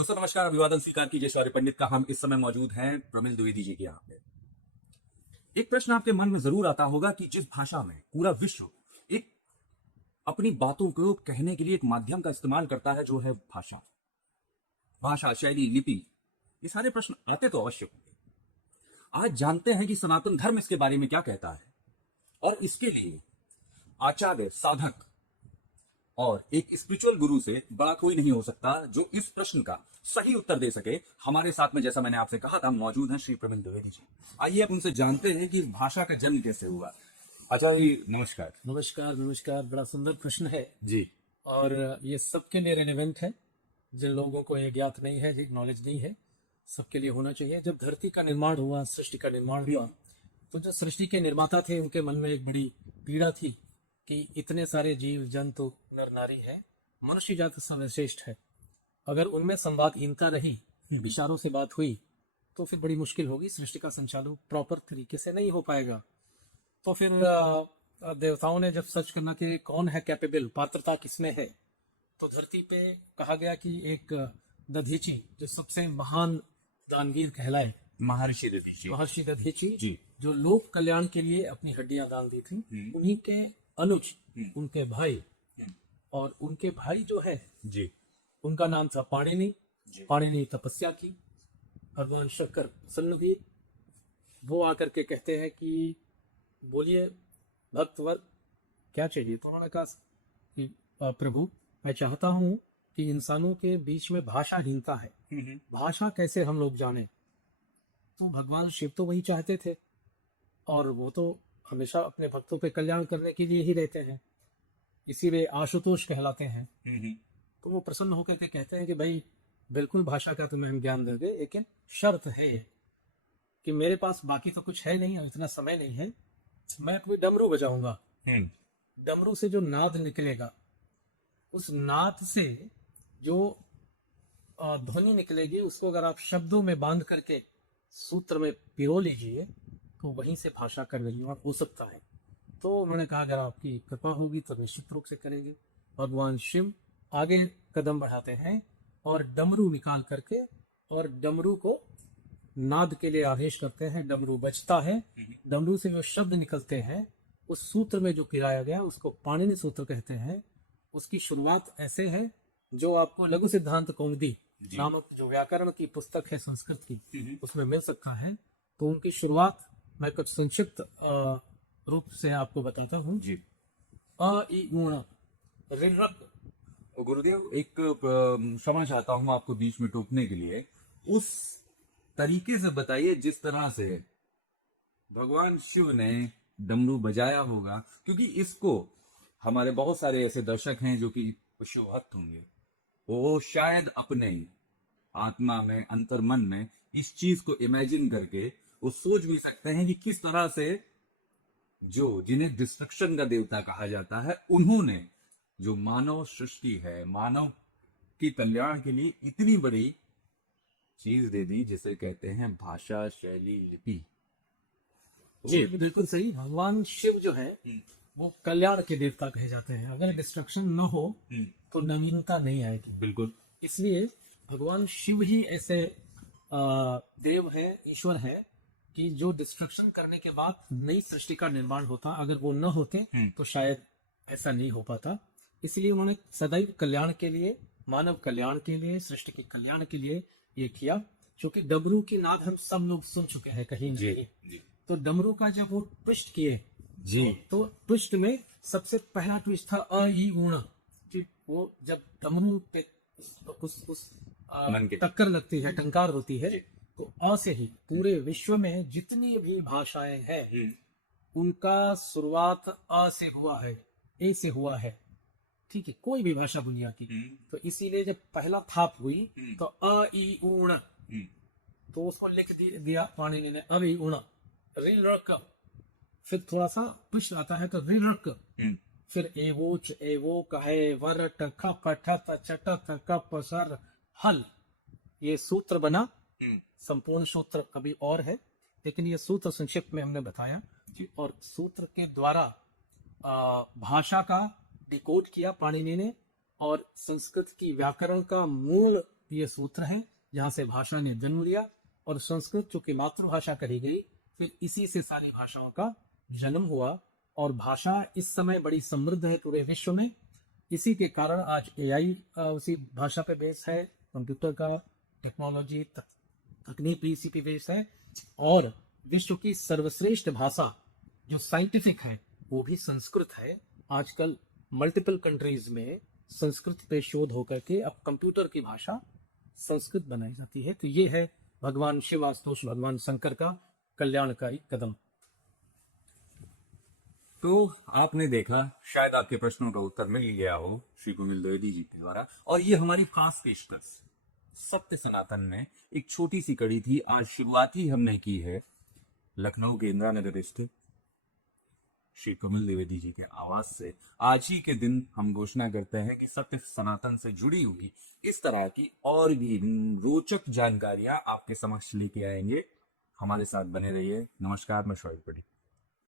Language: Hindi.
दोस्तों नमस्कार, अभिवादन स्वीकार कीजिए। शौर्य पंडित का हम इस समय मौजूद हैं प्रमिल द्विवेदी जी के यहाँ पे। एक प्रश्न आपके मन में जरूर आता होगा कि जिस भाषा में पूरा विश्व एक अपनी बातों को कहने के लिए एक माध्यम का इस्तेमाल करता है, जो है भाषा, भाषा, शैली, लिपि, ये सारे प्रश्न आते तो अवश्य होंगे। आज जानते हैं कि सनातन धर्म इसके बारे में क्या कहता है, और इसके लिए आचार्य, साधक और एक स्पिरिचुअल गुरु से बड़ा कोई नहीं हो सकता जो इस प्रश्न का सही उत्तर दे सके। हमारे साथ में, जैसा मैंने आपसे कहा था, मौजूद हैं श्री प्रमिल द्विवेदी जी। आइए अब उनसे जानते हैं कि भाषा का जन्म कैसे हुआ। आचार्य जी नमस्कार। नमस्कार नमस्कार। बड़ा सुंदर प्रश्न है जी। और ये सबके लिए रेलेवेंट है। जिन लोगों को ये ज्ञात नहीं है, जिन नॉलेज नहीं है, सबके लिए होना चाहिए। जब धरती का निर्माण हुआ, सृष्टि का निर्माण हुआ, तो जो सृष्टि के निर्माता थे उनके मन में एक बड़ी पीड़ा थी कि इतने सारे जीव जंतु, नर नारी है, मनुष्य जाति सर्वश्रेष्ठ है। अगर उनमें संवादहीनता रही, विचारों से बात हुई, तो फिर बड़ी मुश्किल होगी। सृष्टि का संचालन प्रॉपर तरीके से नहीं हो पाएगा। तो फिर देवताओं ने जब सर्च करना कि कौन है कैपेबल, पात्रता किसमें है, तो धरती पे कहा गया कि एक दधीची, जो सबसे महान दानवीर कहलाए, महर्षि दधीची जी, जो लोक कल्याण के लिए अपनी हड्डियां दान दी थी, उन्हीं के अनुज, उनके भाई, और उनके भाई जो है जी, उनका नाम था पाणिनि। पाणिनि तपस्या की, भगवान शंकर प्रसन्न हुए। वो आकर के कहते हैं कि बोलिए भक्तवर्ग, क्या चाहिए? तो उन्होंने कहा कि प्रभु, मैं चाहता हूं कि इंसानों के बीच में भाषाहीनता है, भाषा कैसे हम लोग जाने। तो भगवान शिव तो वही चाहते थे, और वो तो हमेशा अपने भक्तों पे कल्याण करने के लिए ही रहते हैं, इसीलिए आशुतोष कहलाते हैं। तो वो प्रसन्न होकर के कहते हैं कि भाई बिल्कुल भाषा का तुम्हें हम ज्ञान देंगे, लेकिन शर्त है कि मेरे पास बाकी तो कुछ है नहीं और इतना समय नहीं है, मैं कोई डमरू बजाऊंगा। डमरू से जो नाद निकलेगा, उस नाद से जो ध्वनि निकलेगी, उसको अगर आप शब्दों में बांध करके सूत्र में पिरो लीजिए, तो वहीं से भाषा का निर्माण हो सकता है। तो उन्होंने कहा अगर आपकी कृपा होगी तो निश्चित रूप से करेंगे। भगवान शिव आगे कदम बढ़ाते हैं और डमरू निकाल करके, और डमरू को नाद के लिए आदेश करते हैं। डमरू बजता है, डमरू से जो शब्द निकलते हैं, उस सूत्र में जो पिराया गया उसको पाणिनि सूत्र कहते हैं। उसकी शुरुआत ऐसे है, जो आपको लघु सिद्धांत कौमुदी नामक जो व्याकरण की पुस्तक है संस्कृत की, उसमें मिल सकता है। तो उनकी शुरुआत मैं कुछ संक्षिप्त रूप से आपको बताता हूँ। अ इ गुण ऋरक। गुरुदेव, एक क्षमा चाहता हूं आपको बीच में टोकने के लिए। उस तरीके से बताइए जिस तरह से भगवान शिव ने डमरू बजाया होगा, क्योंकि इसको हमारे बहुत सारे ऐसे दर्शक हैं जो कि शिव भक्त होंगे, वो शायद अपने आत्मा में, अंतर्मन में इस चीज को इमेजिन करके वो सोच भी सकते हैं कि किस तरह से जो जिन्हें डिस्ट्रक्शन का देवता कहा जाता है, उन्होंने जो मानव सृष्टि है, मानव की कल्याण के लिए इतनी बड़ी चीज दे दी, जिसे कहते हैं भाषा, शैली, लिपि। जी बिल्कुल सही। भगवान शिव जो है वो कल्याण के देवता कहे जाते हैं। अगर डिस्ट्रक्शन न हो तो नवीनता नहीं आएगी। बिल्कुल। इसलिए भगवान शिव ही ऐसे देव है, ईश्वर है, कि जो डिस्ट्रक्शन करने के बाद नई सृष्टि का निर्माण होता। अगर वो न होते तो शायद ऐसा नहीं हो पाता। इसलिए उन्होंने सदैव कल्याण के लिए, मानव कल्याण के लिए, सृष्टि के कल्याण के लिए ये किया। क्योंकि डमरू की नाद हम सब लोग सुन चुके हैं कहीं जी, नहीं। तो डमरू का जब वो ट्विस्ट किए जी, तो ट्विस्ट में सबसे पहला ट्विस्ट था अ ई ऊणा। वो जब डमरू पे उस टक्कर लगती है, टंकार होती है, तो अ से ही पूरे विश्व में जितनी भी भाषाएं हैं उनका शुरुआत अ से हुआ है, ए से हुआ है। ठीक है, कोई भी भाषा दुनिया की। तो इसीलिए जब पहला थाप हुई तो अ ई ऊण, तो उसको लिख दिया पाणिनि ने, अ ई ऊण ऋ। फिर थोड़ा सा ट्विस्ट आता है तो ऋ, फिर एवोच, एवो, कहे, वर, टख, कठ, चट, कप, सर, हल। ये सूत्र बना। संपूर्ण सूत्र कभी और है, लेकिन ये सूत्र संक्षिप्त में हमने बताया। और सूत्र के द्वारा भाषा का डिकोड किया पाणिनि ने, और संस्कृत की व्याकरण का मूल ये सूत्र है जहां से भाषा ने जन्म लिया, और संस्कृत चूंकि मातृभाषा कही गई, फिर इसी से सारी भाषाओं का जन्म हुआ। और भाषा इस समय बड़ी समृद्ध है पूरे विश्व में। इसी के कारण आज एआई उसी भाषा पे बेस है, कंप्यूटर का टेक्नोलॉजी तकनीक भी इसी पे बेस है। और विश्व की सर्वश्रेष्ठ भाषा जो साइंटिफिक है वो भी संस्कृत है। आजकल मल्टीपल कंट्रीज में संस्कृत पे शोध होकर के अब कंप्यूटर की भाषा संस्कृत बनाई जाती है। तो ये है भगवान शिव आस्तोष भगवान शंकर का कल्याणकारी कदम। तो आपने देखा, शायद आपके प्रश्नों का उत्तर मिल गया हो श्री प्रमिल द्विवेदी जी के द्वारा। और ये हमारी खास पेशकश सत्य सनातन में एक छोटी सी कड़ी थी। आज शुरुआत ही हमने की है लखनऊ के इंदिरा नगर स्थित श्री प्रमिल द्विवेदी जी के आवास से। आज ही के दिन हम घोषणा करते हैं कि सत्य सनातन से जुड़ी हुई इस तरह की और भी रोचक जानकारियां आपके समक्ष लेके आएंगे। हमारे साथ बने रहिए। नमस्कार, मैं शोएब पटेल।